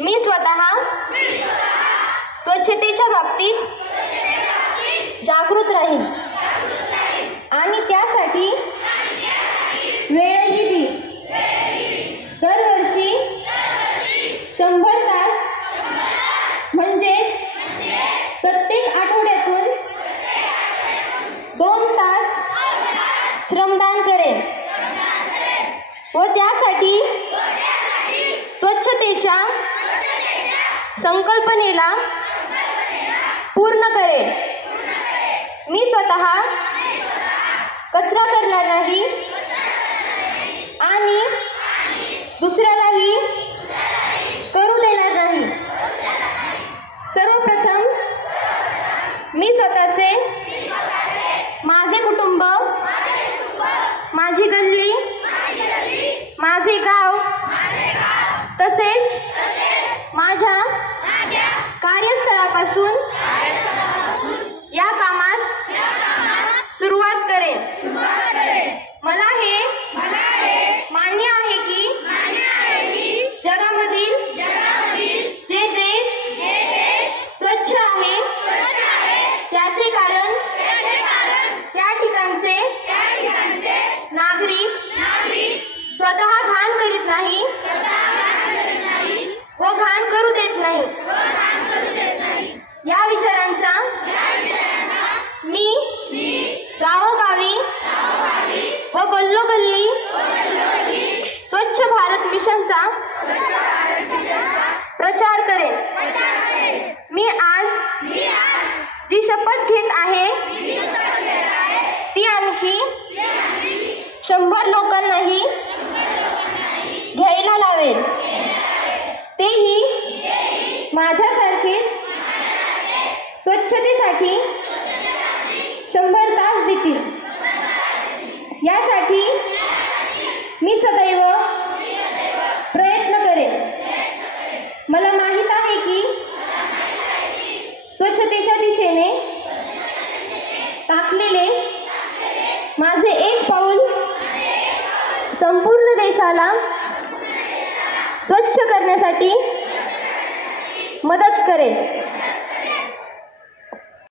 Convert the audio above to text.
मी स्वतः स्वच्छतेच्या बाबतीत जागृत राहील आणि त्यासाठी वेळही देईल. दरवर्षी 100 तास म्हणजे प्रत्येक आठवड्यातून 2 तास श्रमदान करेन व त्यासाठी स्वच्छतेच्या संकल्पनेला पूर्ण करेन. मी स्वतः कचरा करणार नाही आणि दुसऱ्यालाही करू देणार नाही. सर्वप्रथम मी स्वतःचे, माझे कुटुंब, माझी गल्ली, माझे गाव तसेच माझ्या कार्यस्थळापासून या कामास सुरुवात करेन. मला हे मान्य आहे की जगामधील जे देश स्वच्छ आहे त्याचे कारण त्या ठिकाणचे नागरिक स्वतः घाण करीत नाही व घाण करू देत नाही. या विचारांचा मी गावोगावी व गल्लोगल्ली स्वच्छ भारत मिशनचा प्रचार करेन. मी आज जी शपथ घेत आहे ती आणखी 100 लोकांनाही घ्यायला लावेल. तेही माझ्यासारखेच स्वच्छतेसाठी 100 तास देतील. यासाठी मी सदैव प्रयत्न करेन. मला माहित आहे की स्वच्छतेच्या दिशेने टाकलेले माझे एक पाऊल संपूर्ण देशाला स्वच्छ करण्यासाठी मदत करेल.